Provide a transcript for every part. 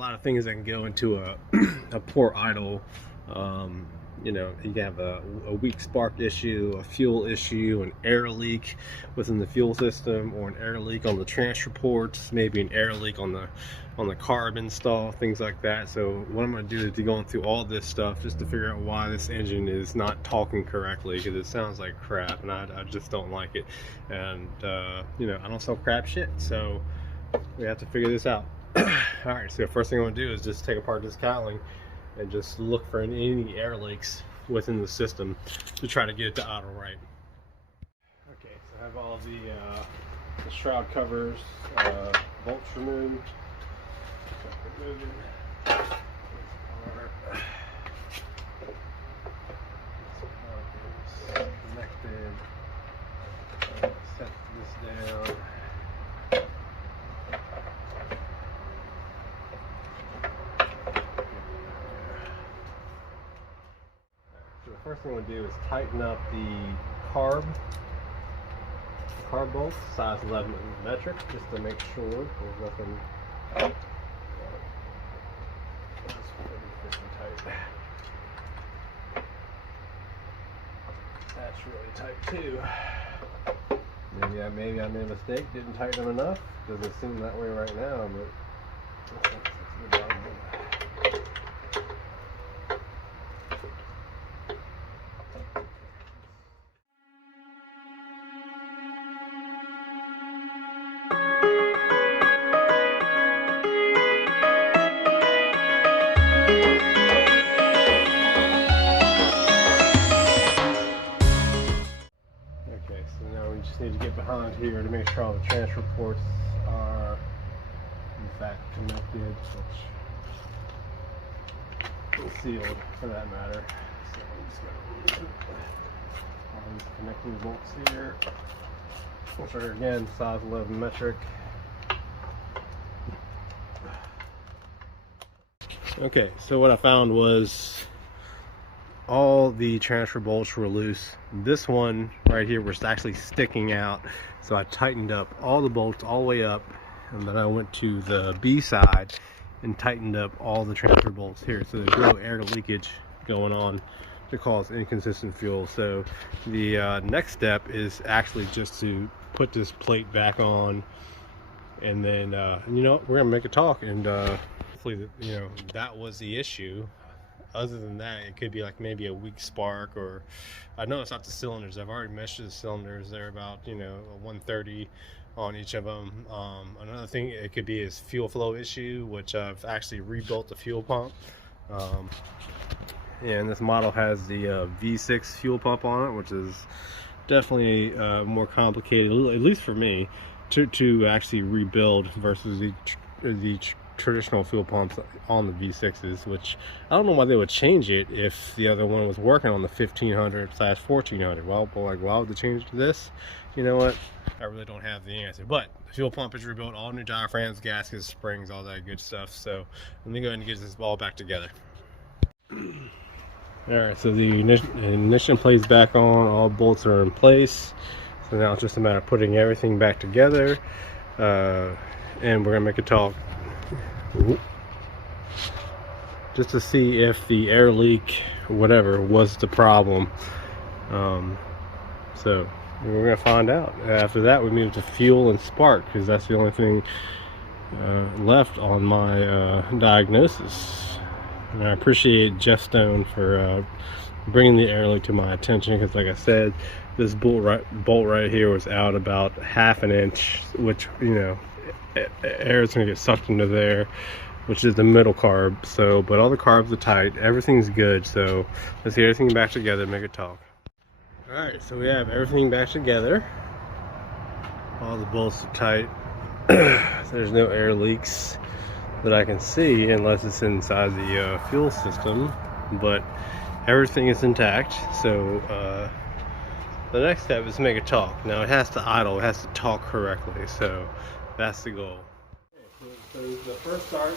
lot of things that can go into a poor idle. You know, you can have a weak spark issue, a fuel issue, an air leak within the fuel system, or an air leak on the transfer ports, maybe an air leak on the carb install, things like that. So what I'm going to do is be going through all this stuff just to figure out why this engine is not talking correctly, because it sounds like crap and I just don't like it. And you know, I don't sell crap shit, so we have to figure this out. Alright, so the first thing I'm going to do is just take apart this cowling and just look for any air leaks within the system to try to get it to auto right. Okay, so I have all the shroud covers, bolts removed. Connected. Set this down. First thing I'm going to do is tighten up the carb bolts, size 11 metric, just to make sure there's nothing tight. That's really tight too. Maybe I made a mistake, didn't tighten them enough. Doesn't seem that way right now, but that's a good idea. Need to get behind here to make sure all the transfer ports are in fact connected, which sealed for that matter. So I'm just going to all these connecting bolts here, which are again size 11 metric. Okay, so what I found was all the transfer bolts were loose. This one right here was actually sticking out, so I tightened up all the bolts all the way up, and then I went to the B side and tightened up all the transfer bolts here, so there's no air leakage going on to cause inconsistent fuel. So the next step is actually just to put this plate back on, and then you know, we're gonna make a talk, and hopefully you know, that was the issue. Other than that, it could be like maybe a weak spark, or I know it's not the cylinders. I've already measured the cylinders. They're about, you know, 130 on each of them. Another thing it could be is fuel flow issue, which I've actually rebuilt the fuel pump. And this model has the V6 fuel pump on it, which is definitely more complicated, at least for me, to actually rebuild versus the traditional fuel pumps on the V6s, which I don't know why they would change it if the other one was working on the 1500/1400. Well, like, why would they change it to this? You know what? I really don't have the answer. But the fuel pump is rebuilt, all new diaphragms, gaskets, springs, all that good stuff. So let me go ahead and get this all back together. Alright, so the ignition plate's back on, all bolts are in place. So now it's just a matter of putting everything back together, and we're gonna make a talk just to see if the air leak or whatever was the problem. So we're gonna find out. After that, we move to fuel and spark, because that's the only thing left on my diagnosis. And I appreciate Jeff Stone for bringing the air leak to my attention, because like I said, this bolt right here was out about ½ an inch, which, you know, air is going to get sucked into there, which is the middle carb. So, but all the carbs are tight, everything's good. So let's get everything back together and make a talk. All right, so we have everything back together. All the bolts are tight. There's no air leaks that I can see, unless it's inside the fuel system, but everything is intact. So the next step is to make a talk. Now it has to idle, it has to talk correctly, so that's the goal. Okay, so the first start,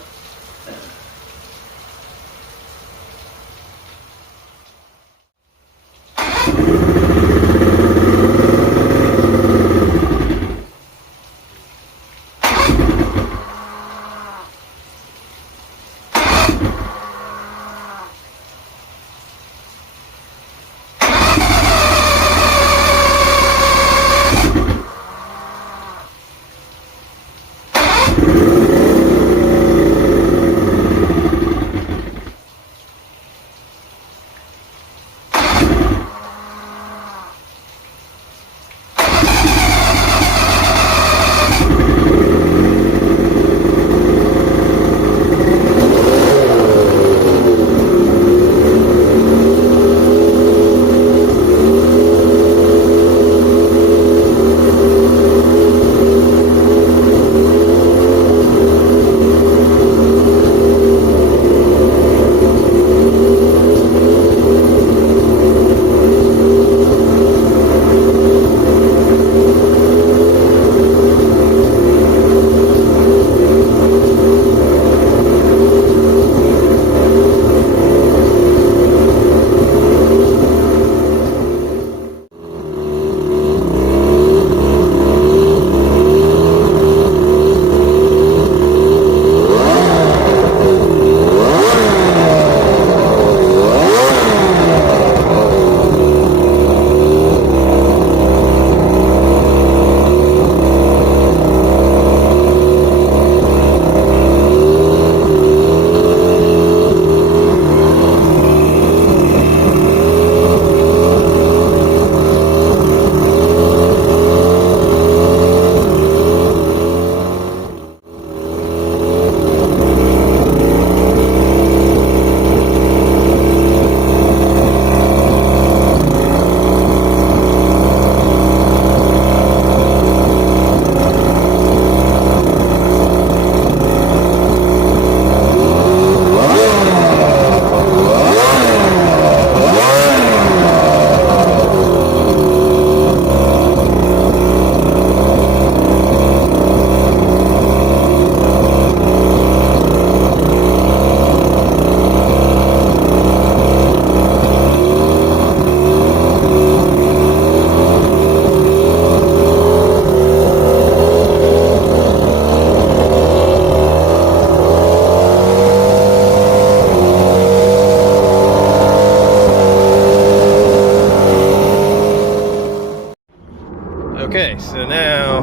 Okay, so now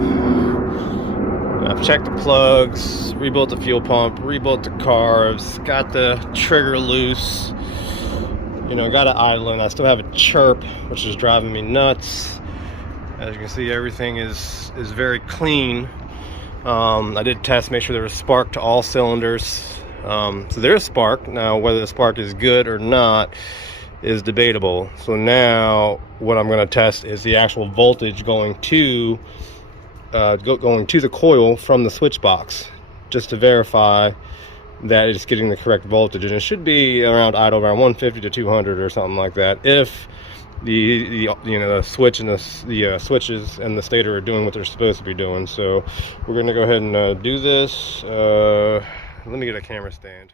I've checked the plugs, rebuilt the fuel pump, rebuilt the carbs, got the trigger loose, you know, got it idling. I still have a chirp, which is driving me nuts. As you can see, everything is very clean. I did test, make sure there was spark to all cylinders. So there's spark. Now, whether the spark is good or not is debatable. So now what I'm going to test is the actual voltage going to the coil from the switch box, just to verify that it's getting the correct voltage. And it should be around idle around 150 to 200 or something like that, if the switch and the switches and the stator are doing what they're supposed to be doing. So we're going to go ahead and do this. Let me get a camera stand.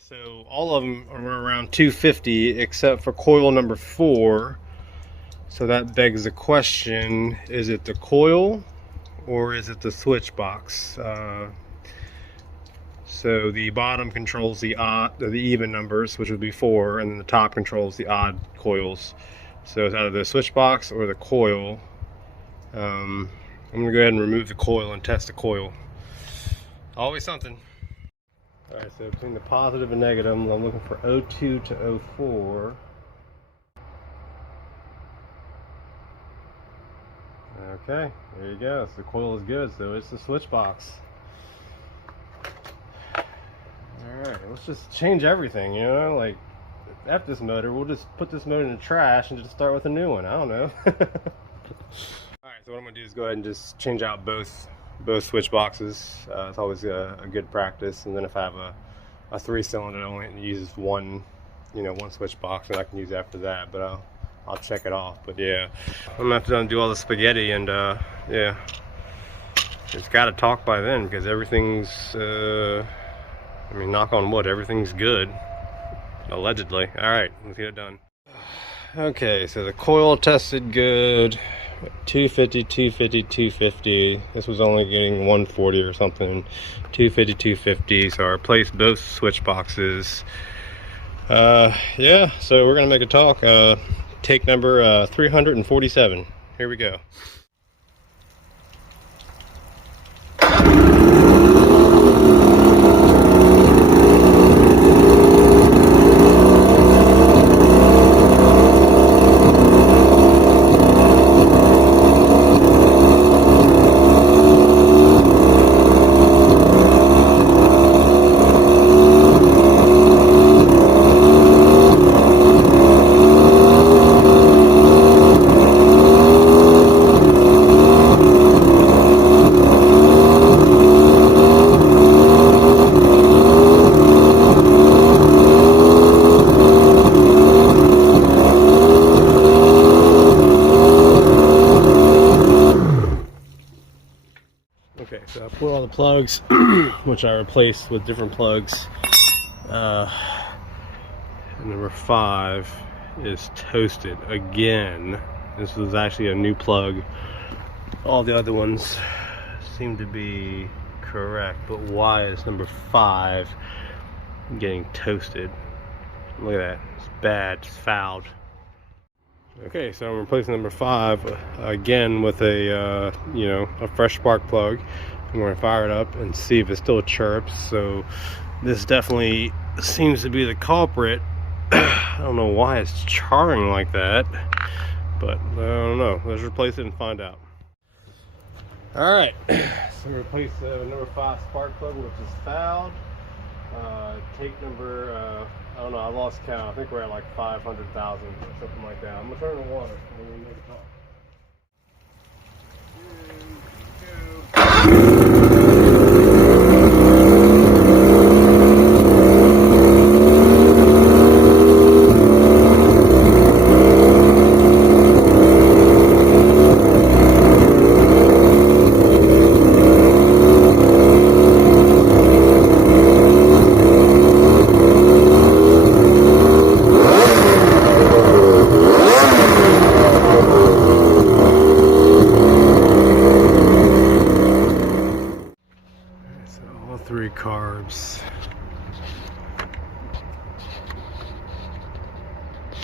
So all of them are around 250 except for coil number 4. So that begs the question, is it the coil or is it the switch box? So the bottom controls the even numbers, which would be 4, and then the top controls the odd coils. So it's either the switch box or the coil. I'm gonna go ahead and remove the coil and test the coil. Always something. Alright, so between the positive and negative, I'm looking for 02 to 04. Okay, there you go. So the coil is good, so it's the switch box. Alright, let's just change everything, you know? Like, F this motor, we'll just put this motor in the trash and just start with a new one. I don't know. Alright, so what I'm going to do is go ahead and just change out both switch boxes. It's always a good practice. And then if I have a 3-cylinder, I only use one switch box, and I can use after that. But I'll check it off. But yeah, I'm gonna have to do all the spaghetti, and yeah, it's got to talk by then, because everything's I mean, knock on wood, everything's good, allegedly. All right, let's get it done. Okay, so the coil tested good. 250, 250, 250. This was only getting 140 or something. 250, 250. So I replaced both switch boxes. Yeah, so we're gonna make a talk. Take number 347. Here we go. Okay, so I put all the plugs, which I replaced with different plugs. Number 5 is toasted again. This was actually a new plug. All the other ones seem to be correct, but why is number 5 getting toasted? Look at that. It's bad. It's fouled. Okay, so I'm replacing number 5 again with a a fresh spark plug. I'm going to fire it up and see if it still chirps. So this definitely seems to be the culprit. I don't know why it's charring like that, but I don't know. Let's replace it and find out. All right, so replace number 5 spark plug, which is fouled. Take number, I don't know, I lost count. I think we're at like 500,000 or something like that. I'm gonna turn the water and we'll make it talk. All 3 carbs.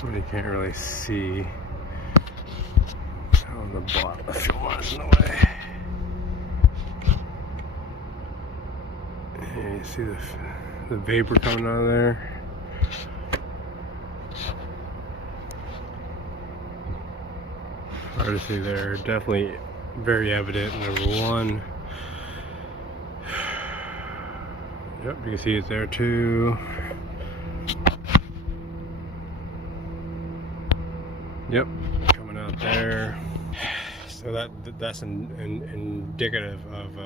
But you can't really see on the bottom. If you want in the way. And you see the vapor coming out of there. Hard to see there. Definitely very evident. Number 1. Yep, you can see it there too. Yep, coming out there. So that's indicative of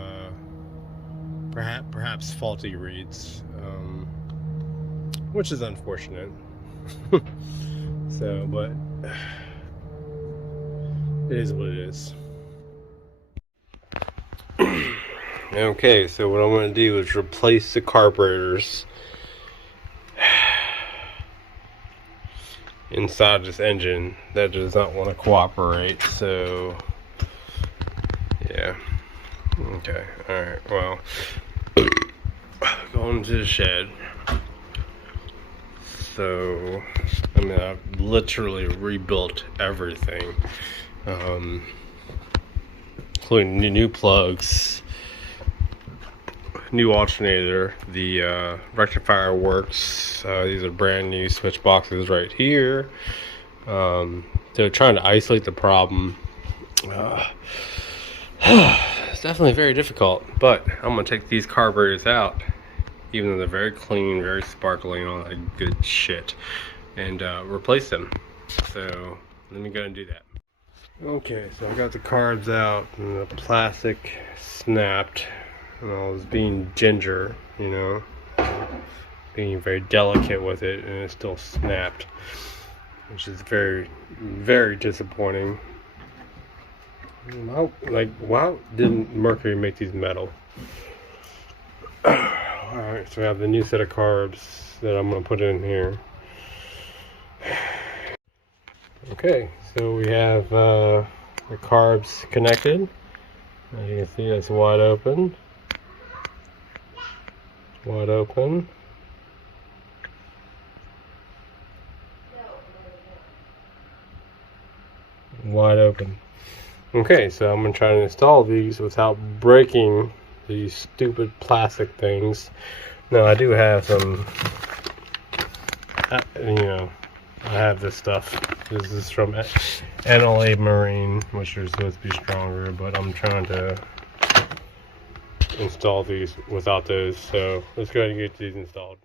perhaps faulty reeds, which is unfortunate. So, but it is what it is. Okay, so what I'm going to do is replace the carburetors inside this engine that does not want to cooperate. So yeah, okay, alright, well, going to the shed. So I mean, I've literally rebuilt everything, including new plugs, new alternator. The rectifier works. These are brand new switch boxes right here. They're trying to isolate the problem. It's definitely very difficult, but I'm gonna take these carburetors out, even though they're very clean, very sparkly, and all that good shit, and replace them. So let me go and do that. Okay, so I got the carbs out and the plastic snapped. And I was being ginger, you know, being very delicate with it, and it still snapped, which is very, very disappointing. Why didn't Mercury make these metal? Alright, so we have the new set of carbs that I'm going to put in here. Okay, so we have the carbs connected. As you can see, it's wide open. Wide open. Wide open. Okay, so I'm going to try to install these without breaking these stupid plastic things. Now, I do have some, I have this stuff. This is from NLA Marine, which are supposed to be stronger, but I'm trying to install these without those, so let's go ahead and get these installed.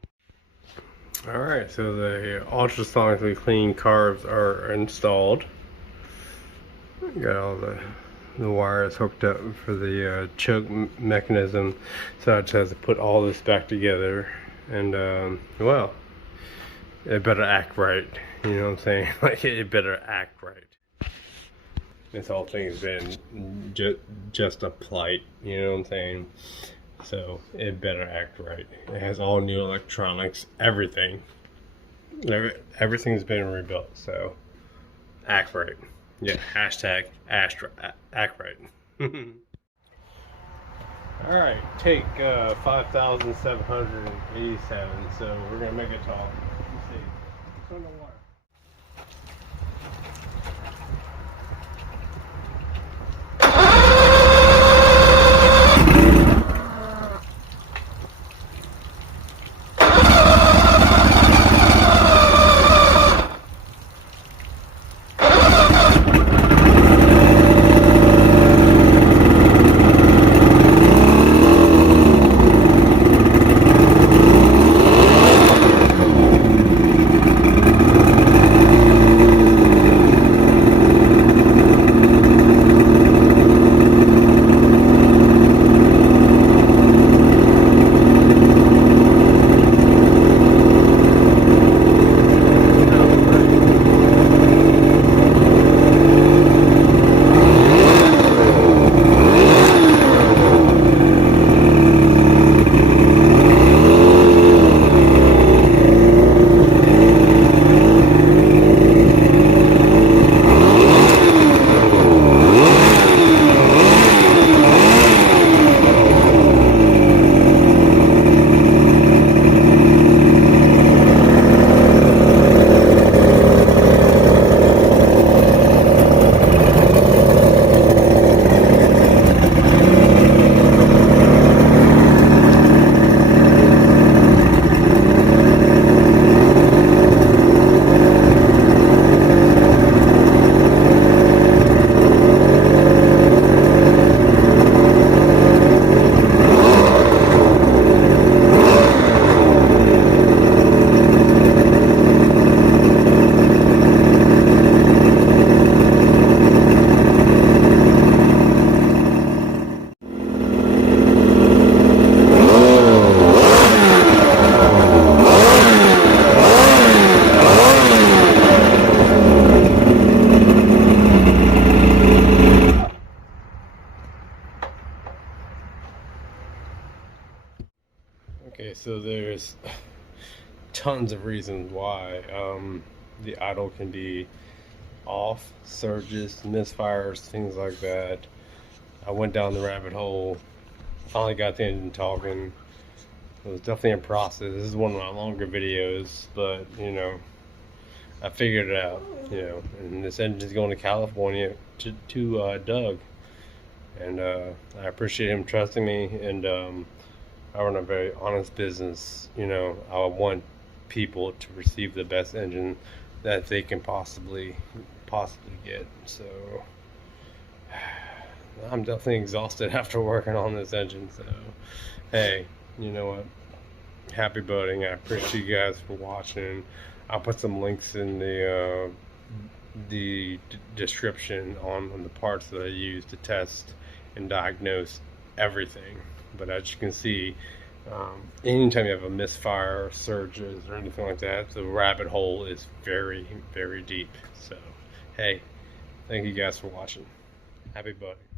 Alright, so the ultrasonically clean carbs are installed. Got all the wires hooked up for the choke mechanism, so I just have to put all this back together, and well, it better act right, you know what I'm saying? Like, it better act right. This whole thing has been just a plight, you know what I'm saying? So it better act right. It has all new electronics, everything. Everything's been rebuilt, so act right. Yeah, hashtag act right. Alright, take 5,787, so we're going to make it talk. Let's see. Okay, so there's tons of reasons why the idle can be off, surges, misfires, things like that. I went down the rabbit hole, finally got the engine talking. It was definitely a process. This is one of my longer videos, but you know, I figured it out. You know, and this engine's going to California to Doug, and I appreciate him trusting me. And I run a very honest business. You know, I want people to receive the best engine that they can possibly get. So I'm definitely exhausted after working on this engine. So hey, you know what? Happy boating. I appreciate you guys for watching. I'll put some links in the description on the parts that I use to test and diagnose everything. But as you can see, anytime you have a misfire or surges or anything like that, the rabbit hole is very, very deep. So hey, thank you guys for watching. Happy boating.